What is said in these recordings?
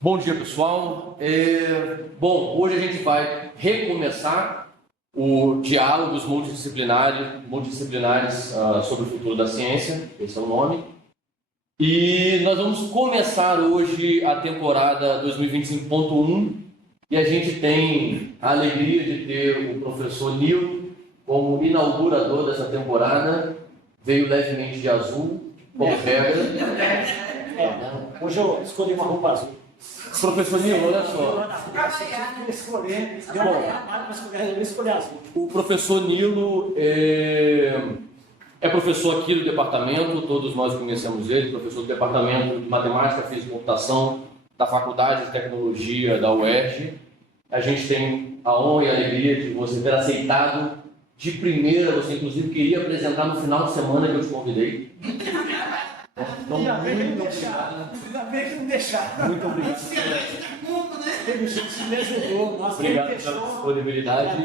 Bom dia, pessoal. Hoje a gente vai recomeçar o diálogos multidisciplinares sobre o futuro da ciência, esse é o nome. E nós vamos começar hoje a temporada 2025.1 e a gente tem a alegria de ter o professor Nilo como inaugurador dessa temporada. Veio levemente de azul, como regra. Hoje eu escolhi uma roupa azul. Professor Nilo, olha só. Eu escolhi azul. O professor Nilo é professor aqui do departamento, todos nós conhecemos ele, professor do departamento de Matemática, Física e Computação da Faculdade de Tecnologia da UERJ. A gente tem a honra e a alegria de você ter aceitado de primeira, você inclusive queria apresentar no final de semana que eu te convidei. Ainda bem que não deixaram. Muito obrigado. Teve gente que me ajudou. Nossa, Obrigado pela disponibilidade.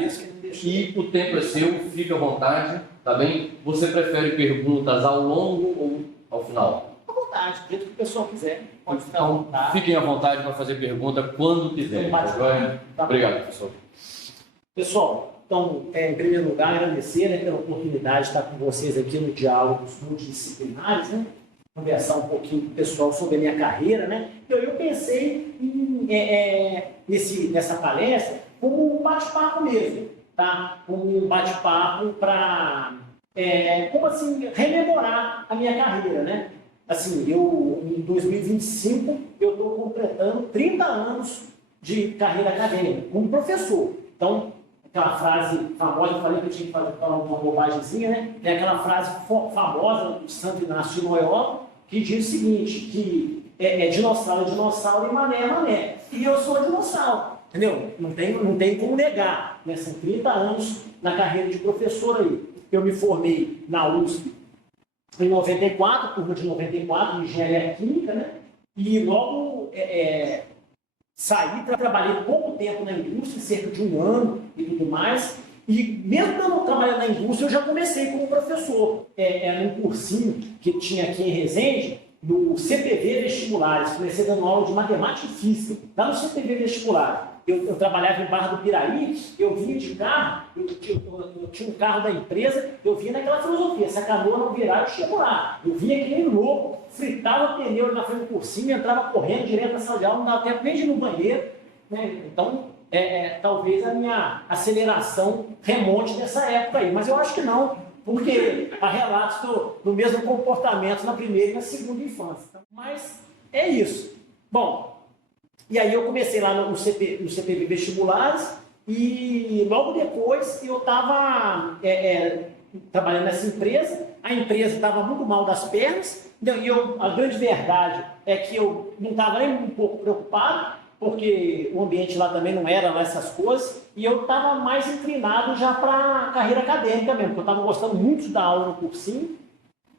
E o tempo é seu, fique à vontade, tá bem? Você prefere perguntas ao longo ou ao final? À vontade, do jeito que o pessoal quiser. Pode ficar à Então, vontade. fiquem à vontade para fazer pergunta quando quiser. Tá joia? Obrigado, professor. Pessoal, então, em primeiro lugar, agradecer pela oportunidade de estar com vocês aqui no Diálogos Multidisciplinares, né? Conversar um pouquinho com o pessoal sobre a minha carreira, né? Eu pensei nessa palestra como um bate-papo mesmo, tá? Como um bate-papo para, como assim, rememorar a minha carreira, né? Assim, em 2025, eu estou completando 30 anos de carreira acadêmica como professor. Então, aquela frase famosa, eu falei que eu tinha que falar uma bobagemzinha, né? Tem aquela frase famosa do Santo Inácio de Loyola, que diz o seguinte, que dinossauro é dinossauro e mané é mané. E eu sou dinossauro, entendeu? Não tem como negar, né? São 30 anos na carreira de professor aí. Eu me formei na USP em 94, turma de 94, em Engenharia Química, né? E logo saí, trabalhei pouco tempo na indústria, cerca de 1 ano e tudo mais, e mesmo não trabalhando na indústria, eu já comecei como professor. Num cursinho que tinha aqui em Resende, no CPV Vestibulares, comecei dando aula de matemática e física, lá no CPV Vestibulares. Eu trabalhava em Barra do Piraí, eu vinha de carro, eu tinha um carro da empresa, eu vinha naquela filosofia, se a canoa não virar, eu chego lá. Eu vinha que nem louco, fritava pneu na frente do cursinho, entrava correndo direto na sala de aula, não dava tempo nem de ir no banheiro, né? Então, talvez a minha aceleração remonte dessa época aí, mas eu acho que não, porque há relatos do mesmo comportamento na primeira e na segunda infância. Mas é isso. Bom, e aí eu comecei lá no CPV Vestibulares e logo depois eu estava trabalhando nessa empresa, a empresa estava muito mal das pernas, e a grande verdade é que eu não estava nem um pouco preocupado, porque o ambiente lá também não era lá essas coisas, e eu estava mais inclinado já para a carreira acadêmica mesmo, porque eu estava gostando muito da aula no cursinho.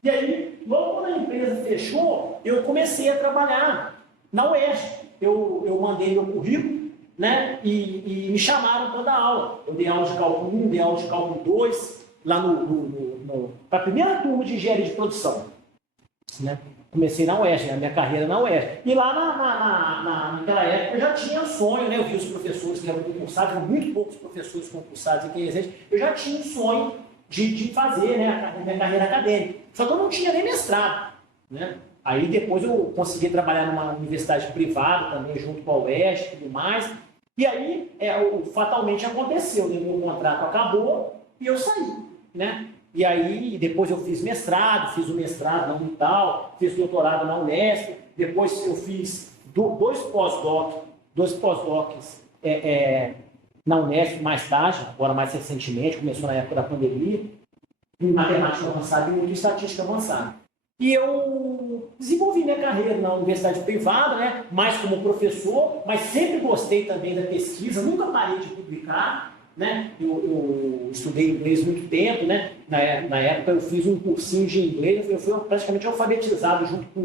E aí, logo quando a empresa fechou, eu comecei a trabalhar na UERJ. Eu mandei meu currículo, né, e me chamaram para dar aula. Eu dei aula de cálculo 1, dei aula de cálculo 2, lá para a primeira turma de engenharia de produção, né? Comecei na UERJ, a minha carreira na UERJ. E lá naquela época eu já tinha um sonho, né? Eu vi os professores que eram concursados, eram muito poucos professores concursados aqui em Resende. Eu já tinha um sonho de fazer, né, a minha carreira acadêmica. Só que eu não tinha nem mestrado, né? Aí depois eu consegui trabalhar numa universidade privada também, junto com a UERJ e tudo mais. E aí, fatalmente aconteceu, né? Meu contrato acabou e eu saí, né? E aí, depois eu fiz mestrado, fiz o mestrado na Unital, fiz doutorado na Unesp, depois eu fiz dois pós-docs na Unesp mais tarde, agora mais recentemente, começou na época da pandemia, em matemática avançada e em estatística avançada. E eu desenvolvi minha carreira na universidade privada, né, mais como professor, mas sempre gostei também da pesquisa, nunca parei de publicar, né? Eu estudei inglês muito tempo, né? Na época eu fiz um cursinho de inglês, eu fui praticamente alfabetizado junto com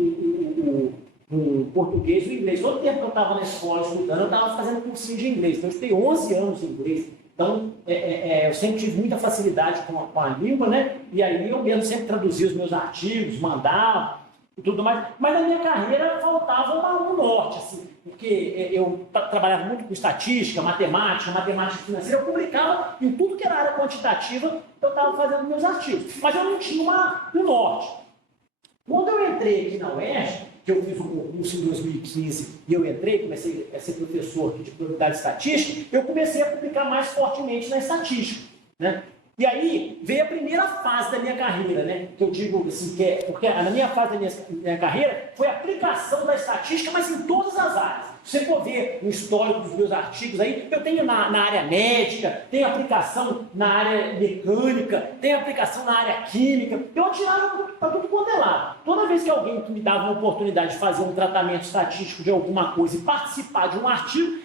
o português e o inglês. Todo tempo que eu estava na escola estudando, eu estava fazendo cursinho de inglês. Então eu estudei 11 anos em inglês. Então eu sempre tive muita facilidade com a língua, né? E aí eu mesmo sempre traduzia os meus artigos, mandava. e tudo mais, mas na minha carreira faltava um norte, assim, porque eu trabalhava muito com estatística, matemática financeira, eu publicava em tudo que era área quantitativa, eu estava fazendo meus artigos, mas eu não tinha um norte. Quando eu entrei aqui na UERJ, que eu fiz o concurso em 2015 e eu entrei, comecei a ser professor de probabilidade estatística, eu comecei a publicar mais fortemente na estatística, né? E aí veio a primeira fase da minha carreira, né? Que eu digo assim, porque na minha fase da minha carreira foi a aplicação da estatística, mas em todas as áreas. Se você for ver o histórico dos meus artigos aí, eu tenho na área médica, tenho aplicação na área mecânica, tenho aplicação na área química, eu atirava para tudo quanto é lado. Toda vez que alguém me dava uma oportunidade de fazer um tratamento estatístico de alguma coisa e participar de um artigo,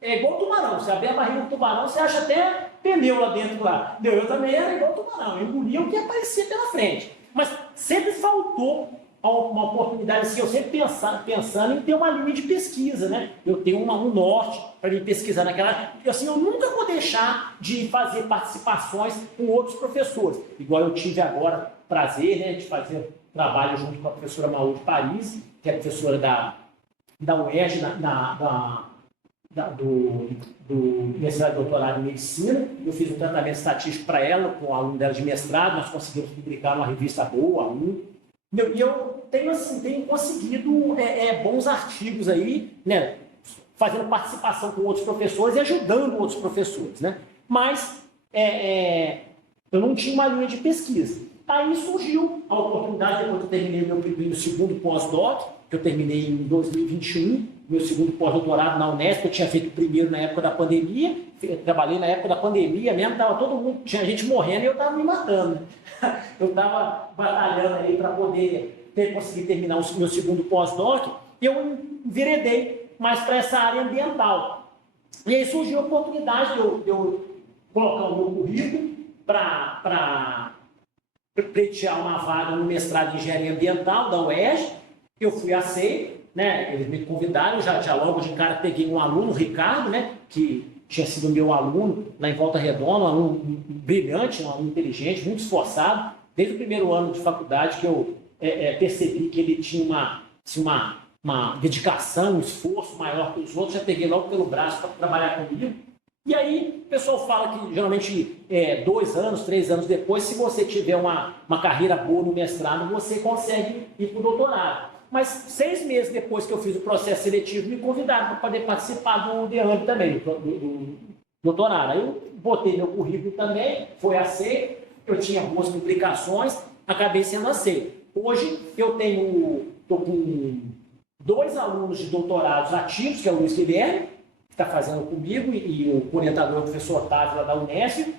é igual tubarão, você abrir a barriga do tubarão, você acha até pneu lá dentro lá. Eu também era igual tubarão, eu engolia o que aparecia pela frente. Mas sempre faltou uma oportunidade, assim, eu sempre pensando em ter uma linha de pesquisa, né? Eu tenho um norte para me pesquisar naquela área. Assim, eu nunca vou deixar de fazer participações com outros professores. Igual eu tive agora prazer, né, de fazer trabalho junto com a professora Maú de Paris, que é professora da UERJ, do mestrado e doutorado em medicina. Eu fiz um tratamento estatístico para ela, com o aluno dela de mestrado, nós conseguimos publicar numa revista boa, aluno. E eu tenho conseguido bons artigos aí, né, fazendo participação com outros professores e ajudando outros professores, né? Mas eu não tinha uma linha de pesquisa. Aí surgiu a oportunidade, depois que eu terminei meu segundo pós-doc, que eu terminei em 2021, meu segundo pós-doutorado na Unesp, eu tinha feito o primeiro na época da pandemia, trabalhei na época da pandemia mesmo, estava todo mundo, tinha gente morrendo e eu estava me matando. Eu estava batalhando aí para poder conseguir terminar o meu segundo pós-doc, e eu enveredei mais para essa área ambiental. E aí surgiu a oportunidade de eu colocar o meu currículo para pleitear uma vaga no mestrado em engenharia ambiental da UERJ. Eu fui aceito, né? Eles me convidaram, já logo de cara peguei um aluno, o Ricardo, né? Que tinha sido meu aluno lá em Volta Redonda, um aluno brilhante, um aluno inteligente, muito esforçado. Desde o primeiro ano de faculdade que eu percebi que ele tinha uma dedicação, um esforço maior que os outros, já peguei logo pelo braço para trabalhar comigo. E aí o pessoal fala que geralmente 2 anos, 3 anos depois, se você tiver uma carreira boa no mestrado, você consegue ir para o doutorado. Mas 6 meses depois que eu fiz o processo seletivo, me convidaram para poder participar do DEAMB também, do doutorado. Aí eu botei meu currículo também, foi aceito, eu tinha boas publicações, acabei sendo aceito. Hoje eu estou com 2 alunos de doutorados ativos, que é o Luiz Guilherme, que está fazendo comigo, e o orientador é o professor Otávio lá da Unesp,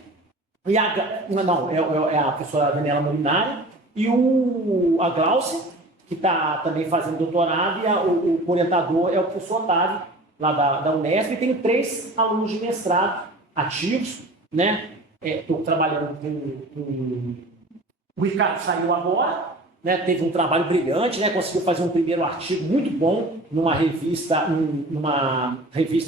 e a professora Daniela Molinari, e a Glaucia, que está também fazendo doutorado, e o orientador é o professor Otávio, lá da Unesp, e tenho 3 alunos de mestrado ativos, né? Estou trabalhando com o Ricardo, saiu agora, né? Teve um trabalho brilhante, né? Conseguiu fazer um primeiro artigo muito bom numa revista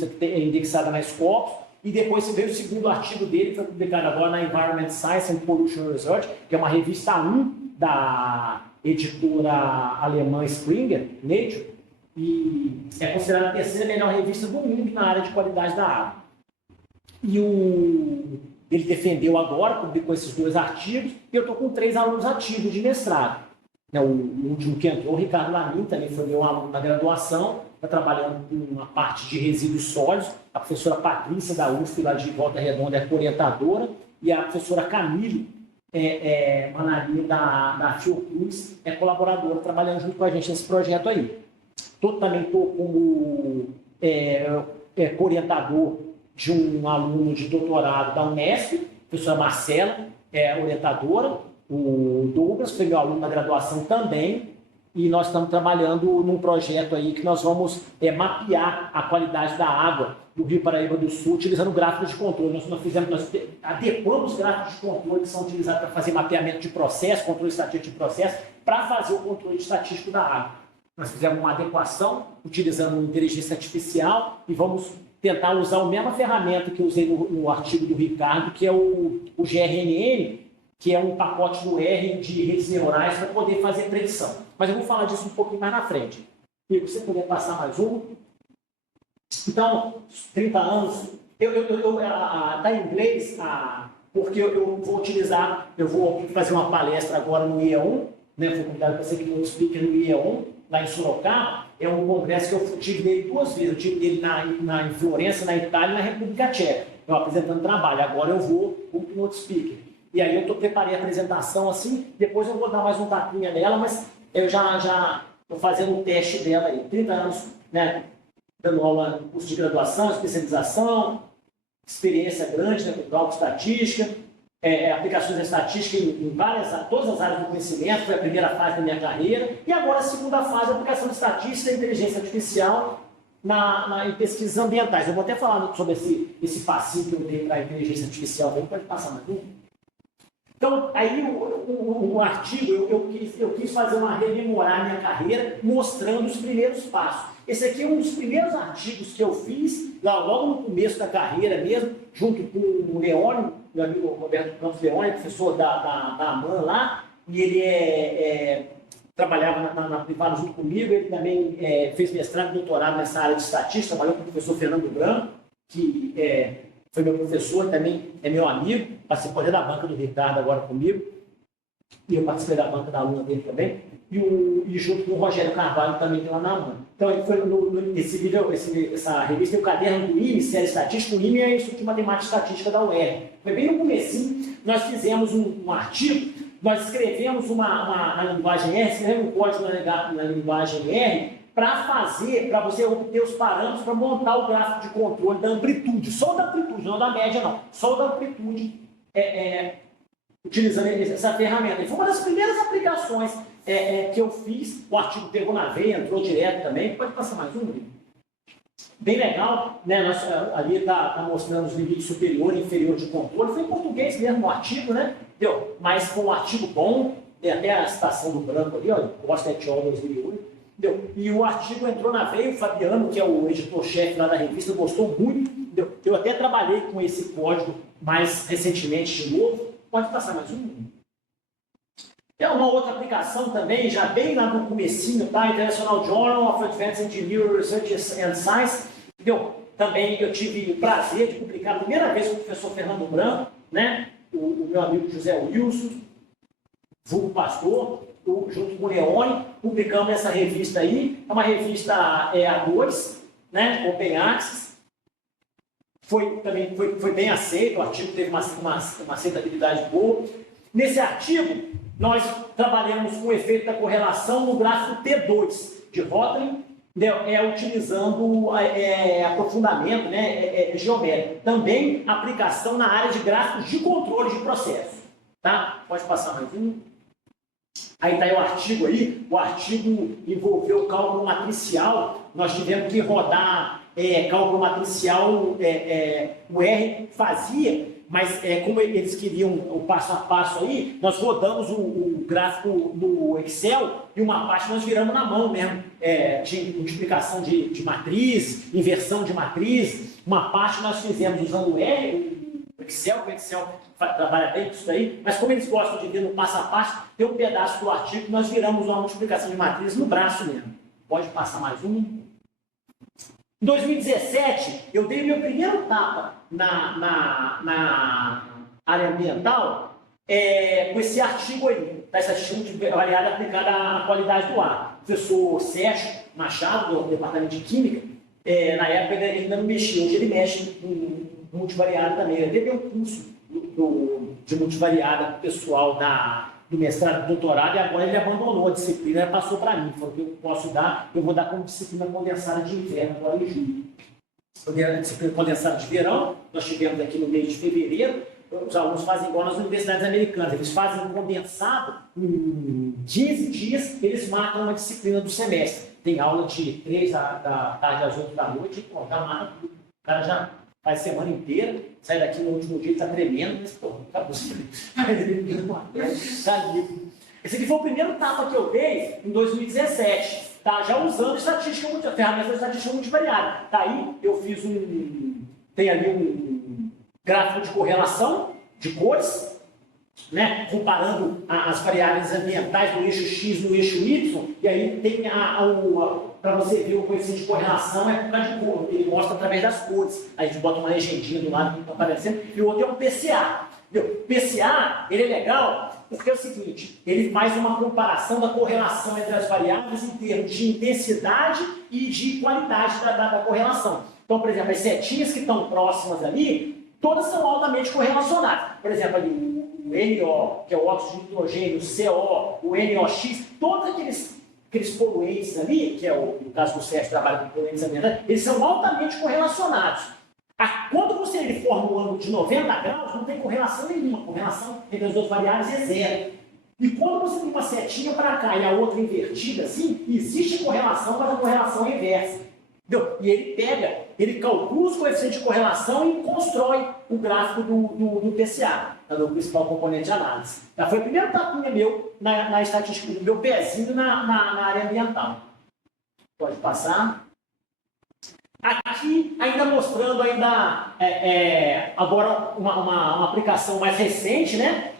que é indexada na Scopus, e depois veio o segundo artigo dele, que foi publicado agora na Environment Science and Pollution Research, que é uma revista 1 da editora alemã Springer, Nature, e é considerada a 3ª melhor revista do mundo na área de qualidade da água. E ele defendeu agora, publicou esses 2 artigos, e eu estou com 3 alunos ativos de mestrado. O último que entrou, o Ricardo Lamin, também foi meu aluno na graduação, está trabalhando com uma parte de resíduos sólidos. A professora Patrícia da USP, lá de Volta Redonda, é orientadora, e a professora Camille Manarinho da Fiocruz é colaboradora, trabalhando junto com a gente nesse projeto aí. Também estou como orientador de um aluno de doutorado da Unesp, a professora Marcela, orientadora. O Douglas foi meu aluno na graduação também, e nós estamos trabalhando num projeto aí que nós vamos mapear a qualidade da água do Rio Paraíba do Sul, utilizando gráficos de controle. Nós adequamos gráficos de controle que são utilizados para fazer mapeamento de processo, controle estatístico de processo, para fazer o controle estatístico da água. Nós fizemos uma adequação, utilizando inteligência artificial, e vamos tentar usar a mesma ferramenta que eu usei no artigo do Ricardo, que é o GRNN, que é um pacote do R de redes neurais para poder fazer predição. Mas eu vou falar disso um pouquinho mais na frente. E você poder passar mais um? Então, 30 anos, da inglês, porque eu vou fazer uma palestra agora no IE1, né, fui convidado para ser keynote speaker no IE1, lá em Sorocaba. É um congresso que eu tive dele 2 vezes. Eu tive dele em Florença, na Itália e na República Tcheca, eu apresentando trabalho. Agora eu vou como keynote speaker. E aí eu preparei a apresentação assim, depois eu vou dar mais um tapinha nela, mas eu já estou fazendo o teste dela aí. 30 anos, né, dando aula no curso de graduação, especialização, experiência grande, né, com cálculo estatística, aplicações da estatística em todas as áreas do conhecimento. Foi a primeira fase da minha carreira, e agora a segunda fase, a aplicação de estatística e inteligência artificial em pesquisas ambientais. Eu vou até falar sobre esse passinho que eu dei para a inteligência artificial, pode passar mais um. Então, aí o artigo, eu quis rememorar minha carreira, mostrando os primeiros passos. Esse aqui é um dos primeiros artigos que eu fiz, logo no começo da carreira mesmo, junto com o Leônio, meu amigo Roberto Campos Leônio, professor da AMAN lá, e ele trabalhava na privada junto comigo. Ele também fez mestrado e doutorado nessa área de estatística, trabalhou com o professor Fernando Branco, que foi meu professor, também é meu amigo, participou da banca do Ricardo agora comigo, e eu participei da banca da aluna dele também, e junto com o Rogério Carvalho também lá na AMAN. Então, ele foi essa revista tem o caderno do IME, série estatística. O IME é o Instituto de Matemática e Estatística da UERJ. Foi bem no comecinho, nós fizemos um artigo, nós escrevemos na linguagem R, escrevemos um código na linguagem R, para você obter os parâmetros para montar o gráfico de controle da amplitude, só da amplitude, não da média não, só da amplitude, utilizando essa ferramenta. E foi uma das primeiras aplicações que eu fiz. O artigo pegou na veia, entrou direto também. Pode passar mais um, Rodrigo? Bem legal, né? Ali está mostrando os limites superior e inferior de controle. Foi em português mesmo o artigo, né? Entendeu? Mas foi um artigo bom, tem até a citação do Branco ali, ó, Costa et al. 2008. Entendeu? E o artigo entrou na veia. O Fabiano, que é o editor-chefe lá da revista, gostou muito. Entendeu? Eu até trabalhei com esse código mais recentemente de novo. Pode passar mais um. É uma outra aplicação também, já bem lá no comecinho, tá? International Journal of Advanced Engineering Research and Science. Entendeu? Também eu tive o prazer de publicar a primeira vez com o professor Fernando Branco, né? O meu amigo José Wilson, vulgo pastor, junto com o Leone, publicamos essa revista aí. É uma revista A2, né? Open Access. Foi bem aceito, o artigo teve uma aceitabilidade boa. Nesse artigo, nós trabalhamos com o efeito da correlação no gráfico T2 de Rotring, utilizando aprofundamento, né, geométrico. Também aplicação na área de gráficos de controle de processo. Tá? Pode passar mais um. Aí está o artigo aí. O artigo envolveu cálculo matricial. Nós tivemos que rodar cálculo matricial, o R fazia, mas como eles queriam o passo a passo aí, nós rodamos o gráfico no Excel e uma parte nós viramos na mão mesmo, de multiplicação de matriz, inversão de matriz. Uma parte nós fizemos usando o Excel, o Excel trabalha bem com isso aí, mas como eles gostam de ver no passo a passo, tem um pedaço do artigo que nós viramos uma multiplicação de matriz no braço mesmo. Pode passar mais um. Em 2017, eu dei meu primeiro tapa na área ambiental com esse artigo aí, tá? Esse artigo de variável aplicada à qualidade do ar. O professor Sérgio Machado, do Departamento de Química, na época ele ainda não mexia, hoje ele mexe com multivariada também. Ele deu um curso de multivariada para o pessoal do mestrado e doutorado, e agora ele abandonou a disciplina, passou para mim, falou que eu posso dar, eu vou dar como disciplina condensada de inverno, agora em julho. A disciplina condensada de verão, nós tivemos aqui no mês de fevereiro. Os alunos fazem igual nas universidades americanas, eles fazem um condensado, em 15 dias eles marcam uma disciplina do semestre. Tem aula de 3 da tarde às 8 da noite, pô, já marca tudo. O cara já faz a semana inteira, sai daqui no último dia, está tremendo, mas pô, acabou. Tá livre. Esse aqui foi o primeiro tapa que eu dei em 2017, tá? Já usando estatística, ferramenta de estatística multivariada. Tá aí, eu fiz tem ali um gráfico de correlação de cores, né, comparando as variáveis ambientais no eixo X no eixo Y, e aí tem para você ver o coeficiente de correlação é por causa de cor, ele mostra através das cores. A gente bota uma legendinha do lado que está aparecendo, e o outro é um PCA. O PCA, ele é legal porque é o seguinte, ele faz uma comparação da correlação entre as variáveis em termos de intensidade e de qualidade da correlação. Então, por exemplo, as setinhas que estão próximas ali, todas são altamente correlacionadas. Por exemplo, ali, o NO, que é o óxido de nitrogênio, o CO, o NOx, todos aqueles poluentes ali, que é no caso do CES trabalha com poluentes ambientais, eles são altamente correlacionados. Quando ele forma um ângulo de 90 graus, não tem correlação nenhuma. A correlação entre as duas variáveis é zero. E quando você tem uma setinha para cá e a outra invertida, assim, existe correlação, mas a correlação é inversa. Entendeu? E ele calcula os coeficientes de correlação e constrói o gráfico do PCA, do principal componente de análise. Foi o primeiro tapinha meu na estatística, do meu pezinho na área ambiental. Pode passar. Aqui, ainda mostrando agora uma aplicação mais recente, né?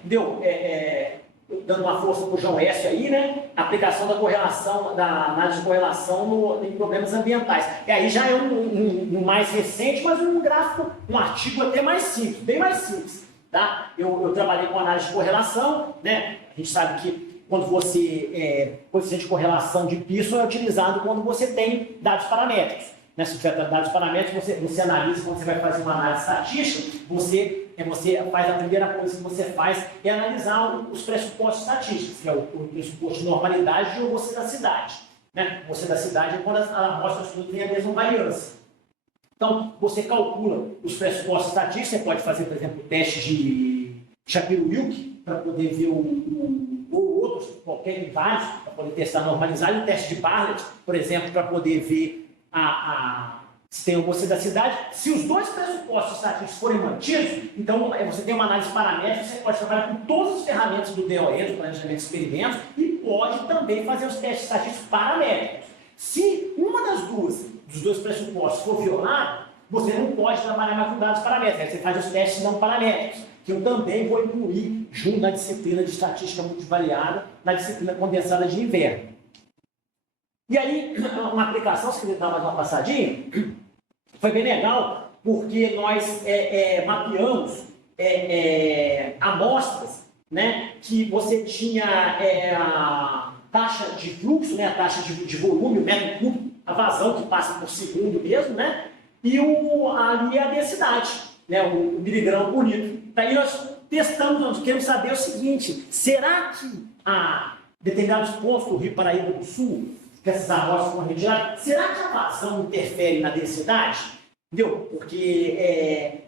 Dando uma força para o João Écio aí, né? A aplicação da correlação, da análise de correlação em problemas ambientais. E aí já é um mais recente, mas um gráfico, um artigo até mais simples, bem mais simples, tá? Eu trabalhei com análise de correlação, né? A gente sabe que quando coeficiente de correlação de Pearson é utilizado quando você tem dados paramétricos. Né? Se tiver dados paramétricos, você analisa, quando você vai fazer uma análise estatística, você faz a primeira coisa que você faz é analisar os pressupostos estatísticos, que é o pressuposto de normalidade ou vocidacidade. Né? Vocidacidade é quando as amostras todas têm a mesma variância. Então, você calcula os pressupostos estatísticos, você pode fazer, por exemplo, o teste de Shapiro-Wilk, para poder ver ou outros, qualquer de vários, para poder testar normalizado, e o teste de Bartlett, por exemplo, para poder ver se tem vocidacidade. Se os dois pressupostos estatísticos forem mantidos, então você tem uma análise paramétrica, você pode trabalhar com todas as ferramentas do DOE, do planejamento de experimentos, e pode também fazer os testes estatísticos paramétricos. Se uma dos dois pressupostos for violado, você não pode trabalhar mais com dados paramétricos, você faz os testes não paramétricos, que eu também vou incluir junto na disciplina de estatística multivariada, na disciplina condensada de inverno. E aí, uma aplicação, se quiser dar mais uma passadinha, foi bem legal, porque nós mapeamos amostras, né, que você tinha a taxa de fluxo, né, a taxa de volume, o metro cúbico, a vazão que passa por segundo mesmo, né, e ali a densidade, né, o miligrama por litro. Daí nós testamos, nós queremos saber o seguinte, será que a determinados pontos do Rio Paraíba do Sul, que essas amostras foram retiradas, será que a vazão interfere na densidade? Entendeu? Porque,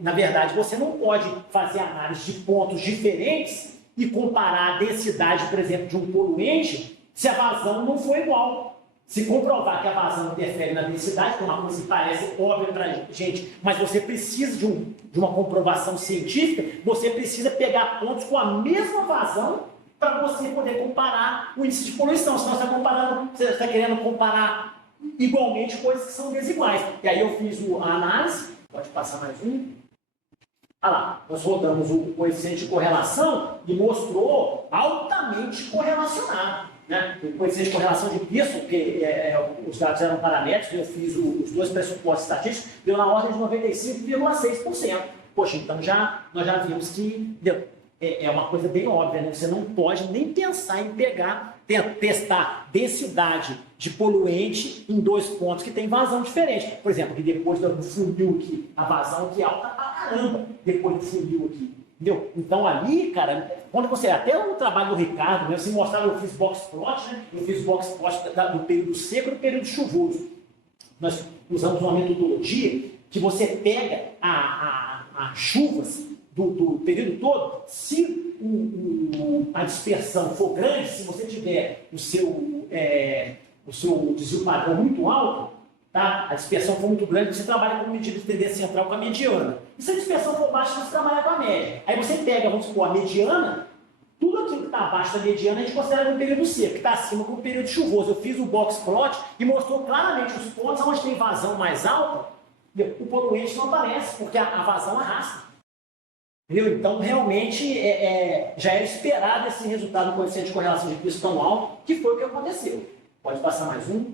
na verdade, você não pode fazer análise de pontos diferentes e comparar a densidade, por exemplo, de um poluente se a vazão não for igual. Se comprovar que a vazão interfere na densidade, que é uma coisa que parece óbvia para a gente, mas você precisa de uma comprovação científica, você precisa pegar pontos com a mesma vazão para você poder comparar o índice de poluição. Senão você está querendo comparar igualmente coisas que são desiguais. E aí eu fiz a análise, pode passar mais um. Olha lá, nós rodamos o coeficiente de correlação e mostrou altamente correlacionado. Né? O coeficiente de correlação de Pearson, porque os dados eram paramétricos, eu fiz os dois pressupostos estatísticos, deu na ordem de 95,6%. Poxa, então nós já vimos que é uma coisa bem óbvia, né? Você não pode nem pensar em testar densidade de poluente em dois pontos que tem vazão diferente. Por exemplo, que depois do funil aqui, a vazão aqui é alta pra caramba, depois do funil aqui. Entendeu? Então ali, cara, quando você, até o trabalho do Ricardo, né, você mostrava, eu fiz box plot, né? Eu fiz box plot do período seco e do período chuvoso. Nós usamos uma metodologia que você pega as chuvas do período todo, se a dispersão for grande, se você tiver o seu desvio padrão muito alto, tá? A dispersão for muito grande, você trabalha com medida de tendência central com a mediana. E se a dispersão for baixa, você trabalha com a média. Aí você pega, vamos supor, a mediana, tudo aquilo que está abaixo da mediana a gente considera um período seco, que está acima com o período chuvoso. Eu fiz o box plot e mostrou claramente os pontos onde tem vazão mais alta, o poluente não aparece, porque a vazão arrasta. Entendeu? Então, realmente, já era esperado esse resultado do coeficiente de correlação de risco tão alto, que foi o que aconteceu. Pode passar mais um.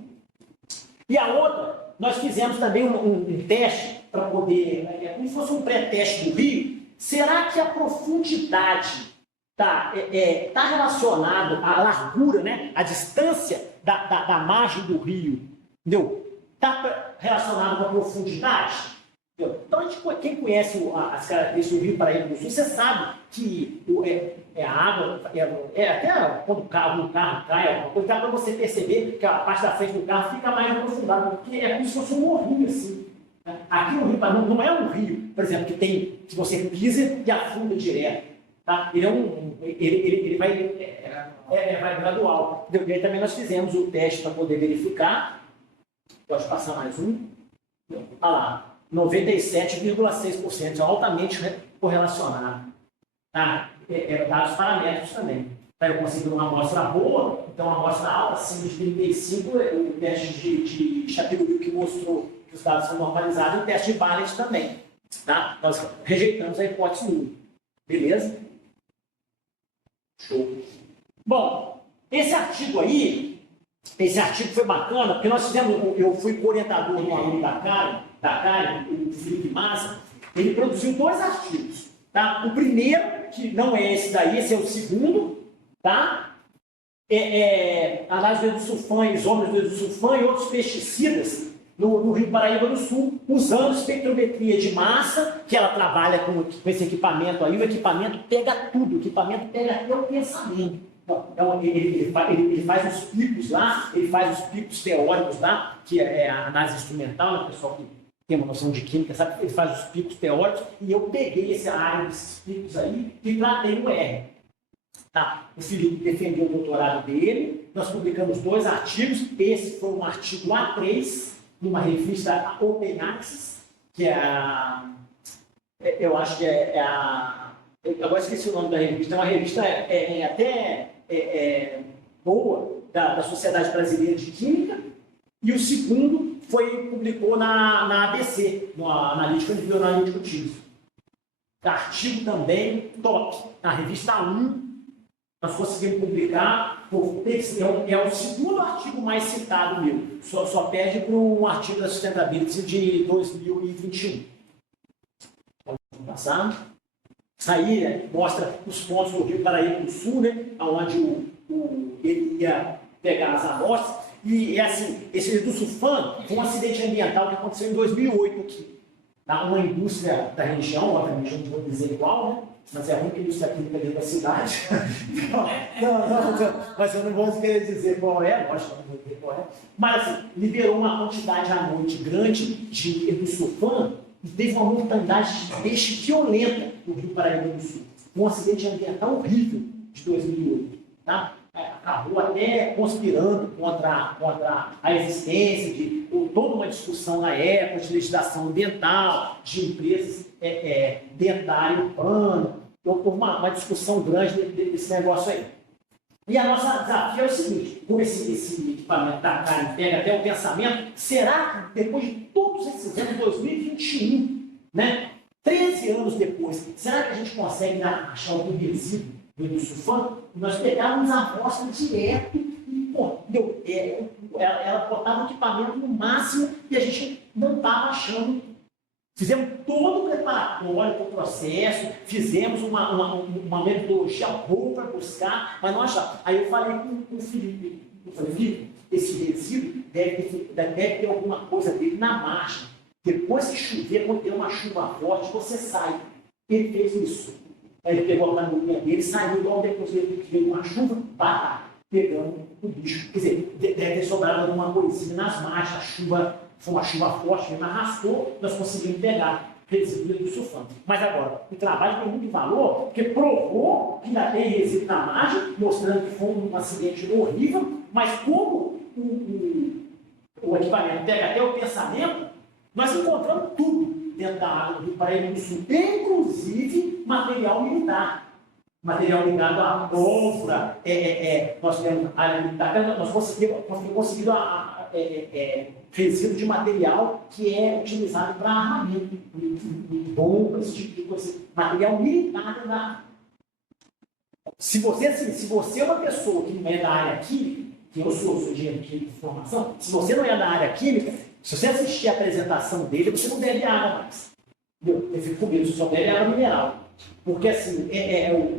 E a outra, nós fizemos também um teste para poder, como se fosse um pré-teste do rio. Será que a profundidade está relacionado à largura, né? A distância da margem do rio, entendeu? Está relacionado com a profundidade? Entendeu? Então, quem conhece as características do Rio Paraíba do Sul, você sabe que a água, até quando o carro cai, alguma coisa, dá para você perceber que a parte da frente do carro fica mais aprofundada, porque é como se fosse um morrinho assim. Aqui no Rio Paraíba não é um rio, por exemplo, que você pisa e afunda direto. Tá? Ele vai gradual. E aí também nós fizemos o teste para poder verificar. Pode passar mais um. Olha lá, 97,6%, altamente correlacionado. Tá? Dados paramétricos também. Tá? Eu consegui uma amostra boa, então uma amostra alta, acima de 35, o teste de Shapiro que mostrou que os dados são normalizados, e o teste de Barnett também. Tá? Nós rejeitamos a hipótese 1. Beleza? Show. Bom, esse artigo foi bacana, porque nós fizemos, eu fui orientador do aluno da Karen, o Felipe Massa, ele produziu 2 artigos. Tá? O primeiro, que não é esse daí, esse é o segundo, tá? Análise do endosulfan, isômeros do endosulfan e outros pesticidas no Rio Paraíba do Sul, usando espectrometria de massa, que ela trabalha com esse equipamento aí. O equipamento pega tudo, o equipamento pega até o pensamento. Então, ele faz os picos lá, ele faz os picos teóricos lá, que é a análise instrumental, né? O pessoal que tem uma noção de química sabe que ele faz os picos teóricos, e eu peguei essa área desses picos aí e tratei o R. Tá? O Felipe defendeu o doutorado dele, nós publicamos 2 artigos, esse foi um artigo A3, numa revista Open Access, que eu acho que agora esqueci o nome da revista, é uma revista até boa, da Sociedade Brasileira de Química, e o segundo publicou na ABC, no Analítico e Bioanalítico Teams. Artigo também top, na revista 1, nós conseguimos publicar, é o segundo artigo mais citado meu, só perde para um artigo da Sustainability de 2021. Vamos passar. Aí mostra os pontos do Rio Paraíba do Sul, né, onde ele ia pegar as amostras. E assim, esse do sulfano foi um acidente ambiental que aconteceu em 2008 aqui. Tá? Uma indústria da região, outra região de vou dizer igual, né? Mas é a única indústria química dentro da cidade. Não, mas eu não vou querer dizer qual é, lógico que eu não vou dizer qual é. Mas assim, liberou uma quantidade à noite grande de endosulfano e teve uma mortalidade de peixe violenta no Rio Paraíba do Sul. Um acidente ambiental horrível de 2008. Tá? Acabou até conspirando contra a existência de toda uma discussão na época de legislação ambiental, de empresas dentro da área urbana. Então, houve uma discussão grande desse negócio aí. E a nossa desafio é o seguinte: como esse equipamento da carne pega até o pensamento, será que depois de todos esses anos, 2021, né, 13 anos depois, será que a gente consegue achar algum resíduo do endosulfano? Nós pegávamos a amostra direto e, ela botava o equipamento no máximo e a gente não estava achando. Fizemos todo o preparatório para o processo, fizemos uma metodologia boa para buscar, mas não achava. Aí eu falei com o Felipe, Felipe, esse resíduo deve ter alguma coisa dele na margem. Depois que chover, quando tem uma chuva forte, você sai. Ele fez isso. Aí ele pegou a canulinha dele, saiu logo depois que veio uma chuva, pegando o bicho. Quer dizer, deve ter sobrado alguma coisinha nas margens, a chuva foi uma chuva forte, mesmo arrastou, nós conseguimos pegar resíduo do sulfano. Mas agora, o trabalho tem muito valor, porque provou que ainda tem resíduo na margem, mostrando que foi um acidente horrível, mas como o equipamento pega até o pensamento, nós encontramos tudo dentro da água do Rio Paraíba do Sul, inclusive material militar. Material ligado à pólvora, nós temos área militar, nós conseguimos resíduo de material que é utilizado para armamento, bombas, esse tipo de coisa. Material militar. Se você é uma pessoa que não é da área química, que eu sou engenheiro químico de formação, se você não é da área química, se você assistir a apresentação dele, você não bebe água mais. Entendeu? Eu fico comigo, você só bebe água mineral. Porque assim,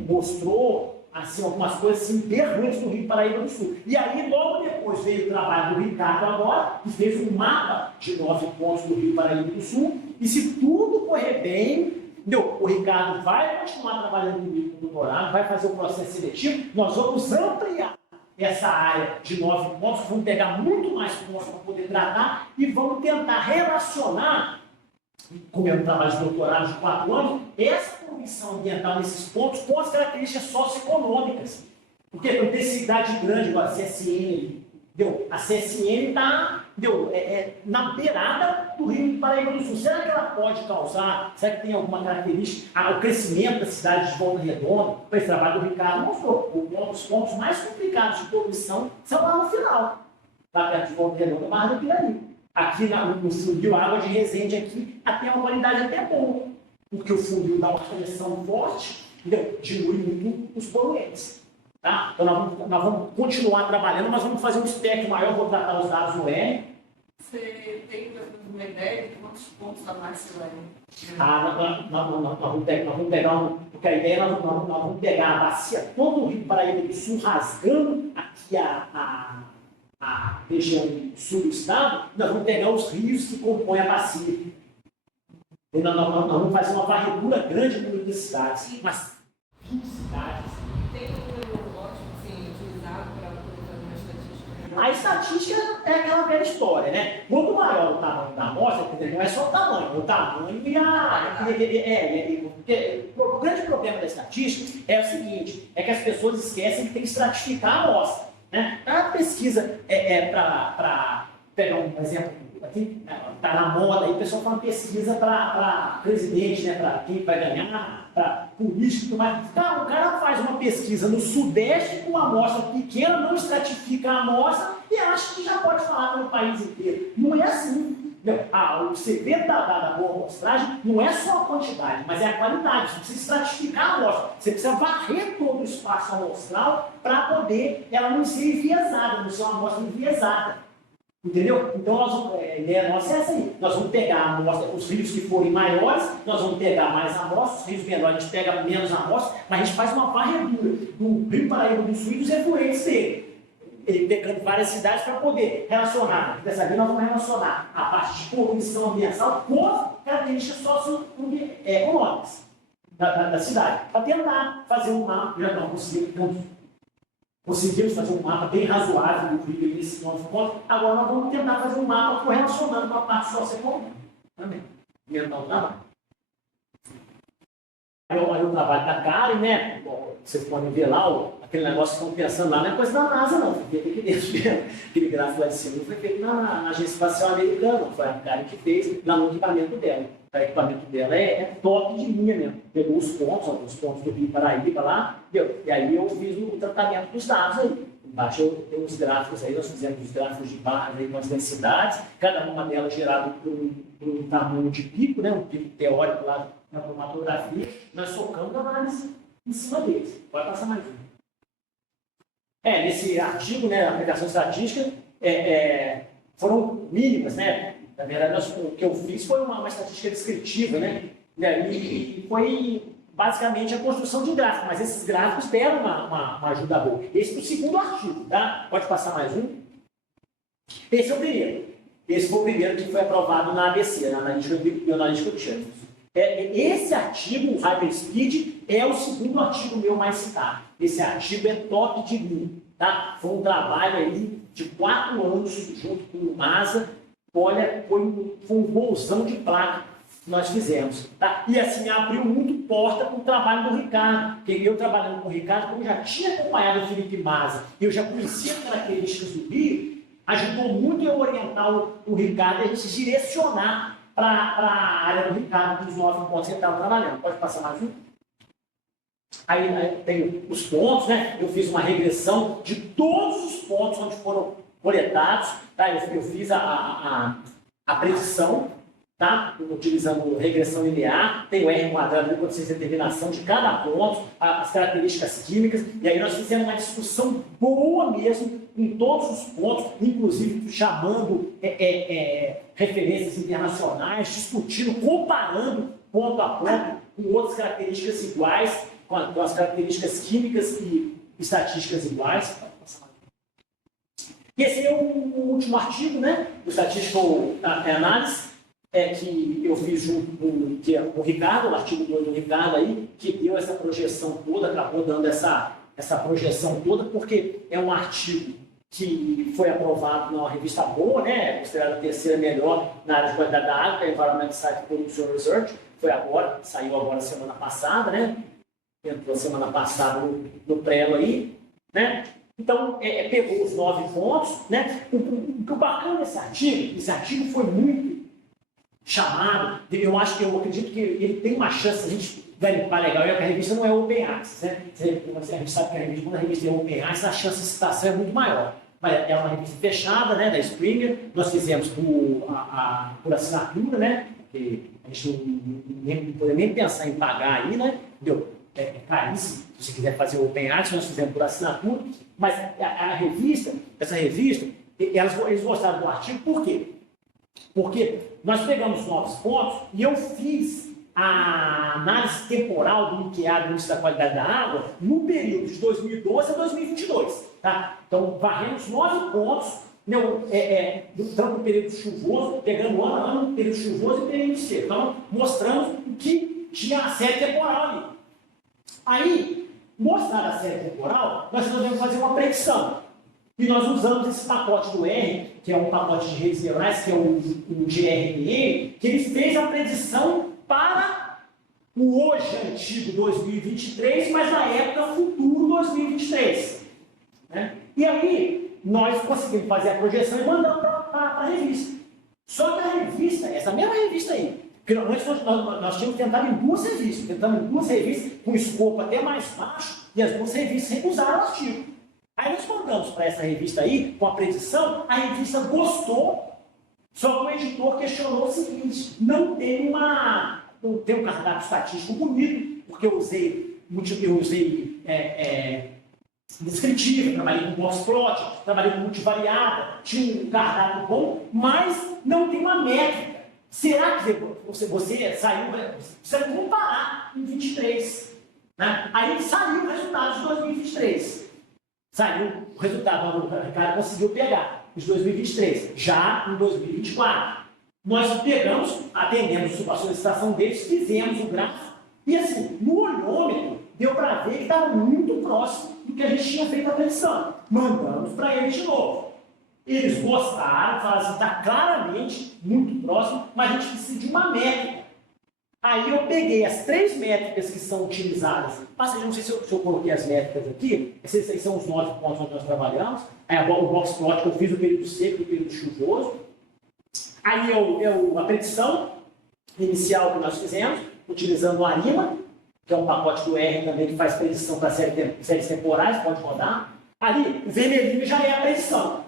mostrou assim, algumas coisas assim, berrantes do Rio Paraíba do Sul. E aí, logo depois, veio o trabalho do Ricardo agora, que fez um mapa de 9 pontos do Rio Paraíba do Sul, e se tudo correr bem, entendeu? O Ricardo vai continuar trabalhando comigo no doutorado, vai fazer o processo seletivo, nós vamos ampliar essa área de 9 pontos, vamos pegar muito mais pontos para poder tratar e vamos tentar relacionar, como é um trabalho de doutorado de 4 anos, essa condição ambiental nesses pontos com as características socioeconômicas. Porque a intensidade grande, igual a CSN, entendeu? A CSN está na beirada do Rio Paraíba do Sul. Será que ela pode causar? Será que tem alguma característica? O crescimento da cidade de Volta Redonda, esse trabalho do Ricardo mostrou. Um dos pontos mais complicados de poluição são lá no final, lá perto de Volta Redonda, Barra do Piraí. Aqui no funil, a água de Resende aqui tem uma qualidade até boa, porque o funil dá uma pressão forte, entendeu? Dilui muito os poluentes. Tá? Então nós vamos continuar trabalhando, mas vamos fazer um spec maior, vou tratar os dados no R. Você tem uma ideia de quantos pontos a mais você vai? Nós vamos pegar porque a ideia nós vamos pegar a bacia todo o Rio Paraíba do Sul, rasgando aqui a região sul do estado, nós vamos pegar os rios que compõem a bacia. E nós vamos fazer uma varredura grande de muitas cidades, mas 20 cidades. Tem um número ótimo, assim, utilizado para poder fazer uma estatística? A estatística é aquela velha história, né? Quanto maior o tamanho da amostra, não é só o tamanho e porque o grande problema da estatística é o seguinte, é que as pessoas esquecem que tem que estratificar a amostra. Né? A pesquisa para pegar um exemplo aqui, está na moda, aí o pessoal fala pesquisa para presidente, né? Para quem vai ganhar, para político, mas o cara faz uma pesquisa no Sudeste com uma amostra pequena, não estratifica a amostra e acha que já pode falar pelo país inteiro. Não é assim. O segredo da boa amostragem não é só a quantidade, mas é a qualidade. Você precisa estratificar a amostra. Você precisa varrer todo o espaço amostral para poder ela não ser enviesada, não ser uma amostra enviesada. Entendeu? Então, a ideia nossa é essa aí. Nós vamos pegar a amostra, os rios que forem maiores, nós vamos pegar mais amostras, os rios menores a gente pega menos amostras, mas a gente faz uma varredura do Rio Paraíba do Sul e dos efluentes dele. Ele pegando várias cidades para poder relacionar. Dessa vez nós vamos relacionar a parte de poluição ambiental com as características socioeconômicas da cidade. Para tentar fazer um mapa, já não conseguimos fazer um mapa bem razoável do Rio nesses 9 pontos. Agora nós vamos tentar fazer um mapa correlacionando com a parte socioeconômica também. Ambiental trabalho. Aí o trabalho da Karen, né? Bom, vocês podem ver lá, aquele negócio que estão pensando lá, não é coisa da NASA, não. Foi feito aqui dentro mesmo. Aquele gráfico lá de cima não foi feito na Agência Espacial Americana, não. Foi a Karen que fez lá no equipamento dela. O equipamento dela é top de linha mesmo. Pegou os pontos do Rio Paraíba lá, e aí eu fiz o tratamento dos dados aí. Embaixo eu tenho os gráficos aí, nós fizemos os gráficos de barras aí com as densidades, cada uma delas gerada por um tamanho de pico, né? Um pico teórico lá na cromatografia, nós focamos a análise em cima deles. Pode passar mais um. Nesse artigo, né, a aplicação estatística, foram mínimas, né? Na verdade, o que eu fiz foi uma estatística descritiva, né? E foi basicamente a construção de gráficos, mas esses gráficos deram uma ajuda boa. Esse é o segundo artigo, tá? Pode passar mais um? Esse é o primeiro. Esse foi o primeiro que foi aprovado na ABC, na Analytical Bioanalytical Journals. Esse artigo, o Hyperspeed, é o segundo artigo meu mais citado. Esse artigo é top de linha, tá? Foi um trabalho aí de 4 anos junto com o MASA. Olha, foi um bolsão de placa que nós fizemos, tá? E assim, abriu muito porta para o trabalho do Ricardo, porque eu trabalhando com o Ricardo, como eu já tinha acompanhado o Felipe Maza, eu já conhecia as características do Rio, ajudou muito eu orientar o Ricardo e a gente direcionar para a área do Ricardo, dos 9 pontos que ele estava trabalhando. Pode passar mais um? Aí tem os pontos, né? Eu fiz uma regressão de todos os pontos onde foram coletados, tá? Eu fiz a predição, tá? Utilizando regressão linear, tem o R quadrado quando vocês determinação de cada ponto, as características químicas, e aí nós fizemos uma discussão boa mesmo em todos os pontos, inclusive chamando referências internacionais, discutindo, comparando ponto a ponto com outras características iguais, com as características químicas e estatísticas iguais. E esse é o último artigo, né, do Statistical Analysis, que eu fiz junto com o Ricardo, o artigo 2 do Ricardo aí, que deu essa projeção toda, acabou dando essa projeção toda, porque é um artigo que foi aprovado numa revista boa, né, considerada a terceira melhor na área de qualidade da água, que é a Environmental Science Production Research, saiu agora semana passada, né, entrou semana passada no prelo aí, né. Então, pegou os 9 pontos, né? O bacana desse artigo foi muito chamado, eu acredito que ele tem uma chance, a gente vai limpar legal, é que a revista não é Open Access, né? A gente sabe que quando a revista é Open Access, a chance de citação é muito maior. Mas é uma revista fechada, né, da Springer, nós fizemos por assinatura, né? Porque a gente não poderia nem pensar em pagar aí, né? Entendeu? É caríssimo, se você quiser fazer o Open Access, nós fizemos por assinatura, mas essa revista, eles gostaram do artigo, por quê? Porque nós pegamos 9 pontos e eu fiz a análise temporal do IQA, do Índice da Qualidade da Água, no período de 2012 a 2022. Tá? Então, varremos 9 pontos, tanto no período chuvoso, pegando ano a ano, período chuvoso e período seco. Então, mostramos o que tinha a série temporal ali. Aí, mostrada a série temporal, nós podemos fazer uma predição. E nós usamos esse pacote do R, que é um pacote de redes neurais, que é o GRPM, que ele fez a predição para o hoje antigo 2023, mas na época futuro 2023. Né? E aí, nós conseguimos fazer a projeção e mandamos para a revista. Só que a revista, essa mesma revista aí, porque antes nós tínhamos tentado em 2 revistas, com escopo até mais baixo, e as 2 revistas recusaram o artigo. Aí nós mandamos para essa revista aí, com a predição, a revista gostou, só que o editor questionou o seguinte: não tem um cardápio estatístico bonito, porque eu usei descritivo, trabalhei com box plot, trabalhei com multivariada, tinha um cardápio bom, mas não tem uma métrica. Será que você saiu, precisa comparar em 23, né? Aí saiu o resultado de 2023. Saiu o resultado, o Ricardo conseguiu pegar os 2023, já em 2024. Nós pegamos, atendemos a solicitação deles, fizemos o gráfico, e assim, no olhômetro, deu para ver que estava muito próximo do que a gente tinha feito a predição. Mandamos para eles de novo. Eles gostaram, falaram assim, está claramente muito próximo, mas a gente precisa de uma métrica. Aí eu peguei as 3 métricas que são utilizadas. Eu não sei se eu coloquei as métricas aqui. Esses são os 9 pontos onde nós trabalhamos. Aí o box plot que eu fiz no período seco e no período chuvoso. Aí a predição inicial que nós fizemos, utilizando o ARIMA, que é um pacote do R também que faz predição para séries temporais, pode rodar. Ali, o vermelhinho já é a predição.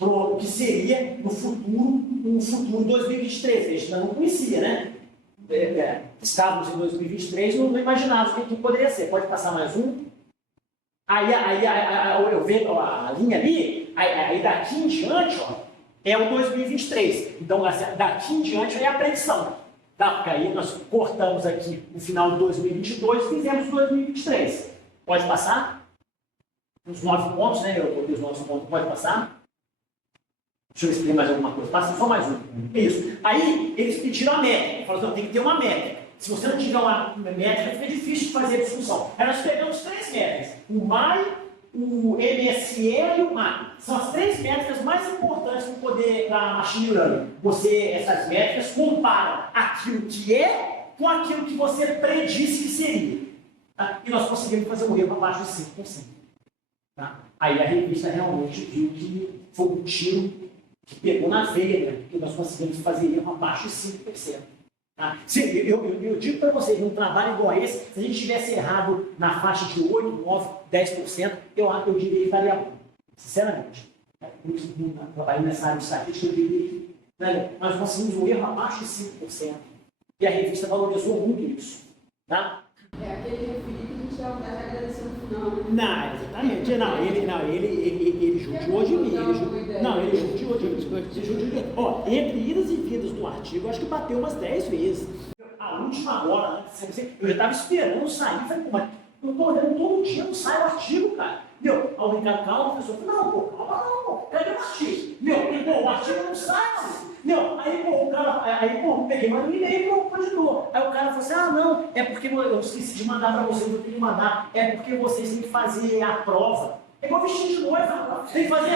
O que seria no futuro 2023. A gente ainda não conhecia, né? Estávamos em 2023, não imaginávamos o que poderia ser. Pode passar mais um? Aí eu vejo a linha ali, aí daqui em diante, ó, é o 2023. Então, daqui em diante é a predição. Tá? Porque aí nós cortamos aqui no final de 2022 e fizemos 2023. Pode passar? Os 9 pontos, né? Eu coloquei os 9 pontos, pode passar? Deixa eu explicar mais alguma coisa. Passa só mais um. Isso. Aí, eles pediram a métrica. Falaram, não, tem que ter uma métrica. Se você não tiver uma métrica, fica difícil de fazer a discussão. Aí nós pegamos 3 métricas. O MAI, o MSE e o MAI. São as 3 métricas mais importantes para poder para machine learning. Essas métricas comparam aquilo que é com aquilo que você predisse que seria. Tá? E nós conseguimos fazer um erro abaixo de 5%. Tá? Aí a revista realmente viu que foi um tiro que pegou na veia, né? Porque nós conseguimos fazer erro abaixo de 5%. Tá? Eu digo para vocês, num trabalho igual a esse, se a gente tivesse errado na faixa de 8%, 9%, 10%, eu diria que estaria bom. Sinceramente. trabalhando nessa área de estatística, eu diria que nós conseguimos um erro abaixo de 5%. E a revista valorizou muito isso. Tá? É aquele referido que a gente vai agradecer no final, né? Não, exatamente. Ele judiou de mim. Ele judiou de mim. Ó, entre idas e vindas do artigo, acho que bateu umas 10 vezes. A última agora, eu já estava esperando sair, falei, pô, mas eu estou olhando todo dia, não sai o artigo, cara. Meu, ao Ricardo, calma, professor, não, pô, calma não, pô, cadê o artigo? O artigo não sai, meu, aí, pô, o cara, peguei, mas no e-mail, continuou. Aí o cara falou assim, não, é porque eu esqueci de mandar para vocês, eu tenho que mandar, é porque vocês têm que fazer a prova. É igual vestir de noiva, tem que fazer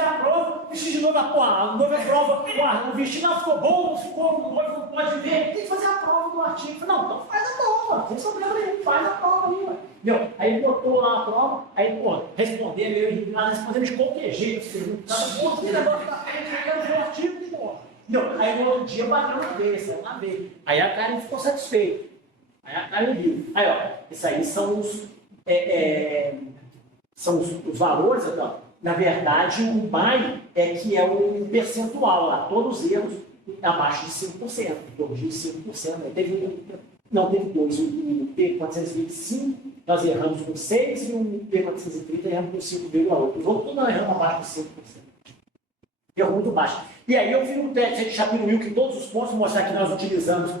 a prova, vestir de noiva, a noiva prova, o vestido não ficou bom, não ficou, o noivo não pode ver, tem que fazer a prova do artigo. Não, então faz a prova, sem problema nenhum, faz a prova aí, ué. Meu, aí botou lá a prova, aí, respondendo, eu e nós respondemos de qualquer jeito, que negócio da frente, eu quero ver o artigo, porra. Não, aí no outro dia bateu na vez, saiu na vez. Aí a Karen ficou satisfeita. Aí a Karen viu. Aí, isso aí são os valores, então. Na verdade, o BAI que é o percentual lá, todos os erros abaixo de 5%, em torno de 5%. Teve dois, o P425, nós erramos com 6 e o P430 erramos com 5,8. Os outros não erramos abaixo de 5%. Erro muito baixo. E aí eu fiz um teste de Shapiro-Wilk que todos os pontos mostrar que nós utilizamos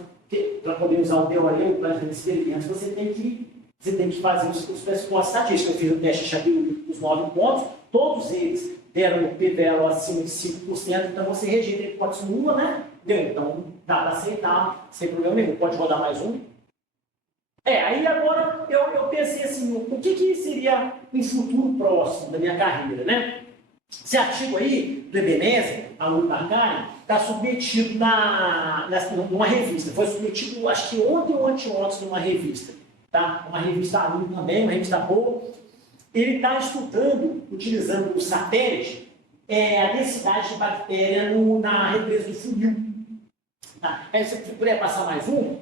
para poder usar o teorema, o plano de experimentos, você tem que fazer os pressupostos estatísticos. Eu fiz o teste de Shapiro-Wilk dos 9 pontos, todos eles deram o p-value acima de 5%, então você rejeita a hipótese nula, né? Então dá para aceitar, sem problema nenhum. Pode rodar mais um? Aí agora eu pensei assim, o que seria um futuro próximo da minha carreira, né? Esse artigo aí, do Ebenezer, aluno da Karen, está submetido numa revista. Foi submetido, acho que ontem ou anteontem, numa revista. Tá? Uma revista aluno também, uma revista boa. Ele está estudando, utilizando o satélite, a densidade de bactéria na represa do funil. Tá? Aí, se você puder passar mais um,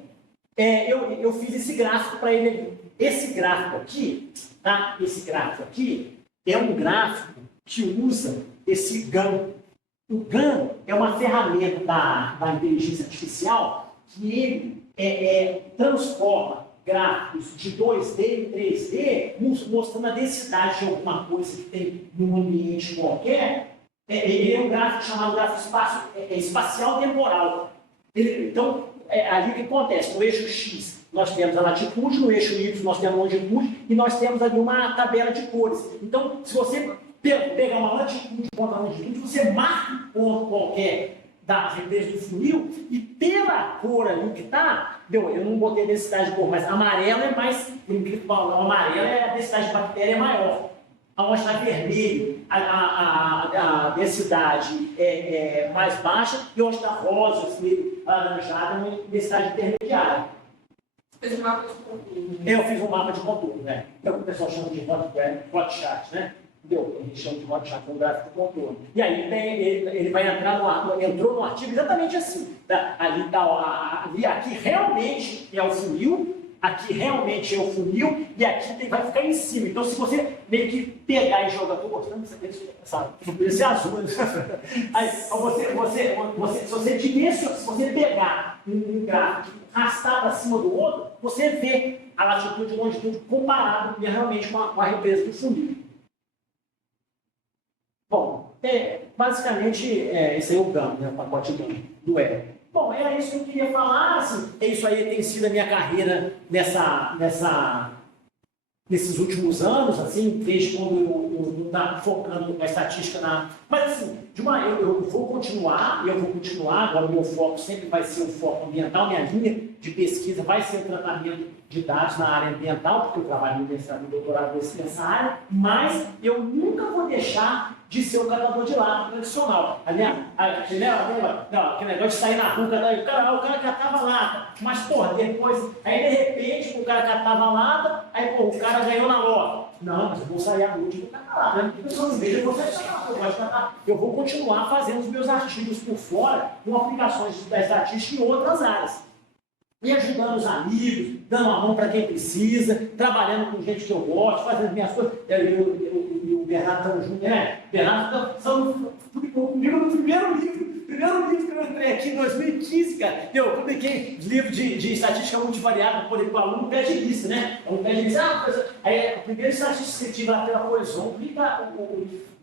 eu fiz esse gráfico para ele. Esse gráfico aqui, tá? Esse gráfico aqui é um gráfico que usa esse GAN. O GAN é uma ferramenta da inteligência artificial que ele transforma gráficos de 2D em 3D, mostrando a densidade de alguma coisa que tem num ambiente qualquer. Ele é um gráfico chamado gráfico espacial temporal. Então, ali o que acontece? No eixo X nós temos a latitude, no eixo Y nós temos a longitude e nós temos ali uma tabela de cores. Então, se você pegar uma latitude contra a longitude, você marca um ponto qualquer da represa do funil e pela cor ali que está, eu não botei densidade de cor, mas amarelo é mais, amarelo a densidade de bactéria é maior. Onde está vermelho, a densidade é mais baixa, e onde está rosa, alaranjada, a densidade intermediária. Fez um mapa de contorno. Eu fiz um mapa de contorno, né? Então, o pessoal chama de hot chart, né? A gente chama de hot chart, um gráfico de contorno. E aí ele vai entrar entrou no artigo exatamente assim. Tá? Ali está, aqui realmente é o funil, aqui realmente é o funil, e aqui vai ficar em cima. Então, se você meio que pegar e jogar, estou mostrando esse azul, aí, se você pegar um gráfico, arrastar para cima do outro, você vê a latitude e longitude comparado realmente com a represa do funil. Bom, basicamente, esse aí é o GAN, né, o pacote GAN do E. Bom, era isso que eu queria falar, assim, isso aí tem sido a minha carreira nesses últimos anos, assim, desde quando eu estava focando na estatística Mas, assim, eu vou continuar, agora o meu foco sempre vai ser o foco ambiental, minha linha de pesquisa vai ser o tratamento de dados na área ambiental, porque eu trabalho no doutorado nessa área, mas eu nunca vou deixar de ser o catador de lata tradicional. Aquele negócio de sair na rua, o cara catava lata, mas, porra, depois, aí de repente, o cara catava lata, aí, pô, o cara ganhou na loja. Não, mas eu vou sair à noite e vou catar lata, né? Eu vou continuar fazendo os meus artigos por fora, com aplicações da estatística em outras áreas. E ajudando os amigos, dando a mão para quem precisa, trabalhando com gente que eu gosto, fazendo minhas coisas. E o Bernardo estamos juntos, né? Bernardo publicou comigo no primeiro livro que eu entrei aqui em 2015, cara. Eu publiquei livro de estatística multivariada para poder, o aluno pede lista, né? O aluno pede lista, aí a primeira estatística que eu tive lá pela Horizon, o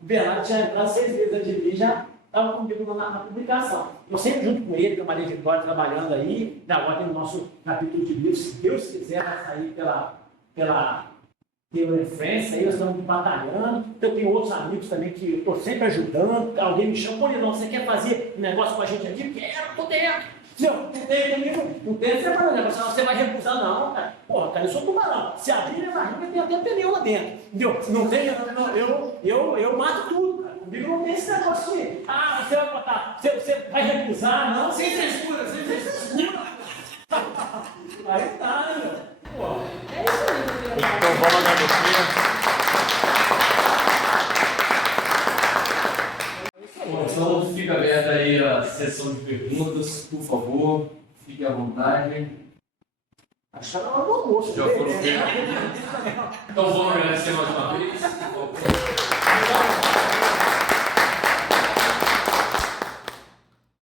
Bernardo tinha entrado 6 vezes antes de mim, já estava comigo na publicação. Eu sempre junto com ele, com a Maria Vitória, trabalhando aí, agora tem o nosso capítulo de livros, se Deus quiser, vai sair pela referência, aí nós estamos batalhando. Eu tenho outros amigos também que eu estou sempre ajudando. Alguém me chama, olha, não, você quer fazer um negócio com a gente aqui? Quero, estou dentro. Não tem comigo, não tem, você vai negócio, você vai recusar, não, cara. Porra, cara, eu sou tubarão. Se abrir a barriga, tem até pneu lá dentro. Entendeu? Não tem, eu mato tudo, cara. Comigo não tem esse negócio de, você vai botar, você vai recusar, não, sem frescura, sem frescura. Aí tá, né, meu? Pô, É isso aí, Gabriel. Então vamos agradecer. Bom, então fica aberta aí a sessão de perguntas, por favor, fique à vontade. acho que era hora do almoço. Já foram feitas. Então vamos agradecer mais uma vez.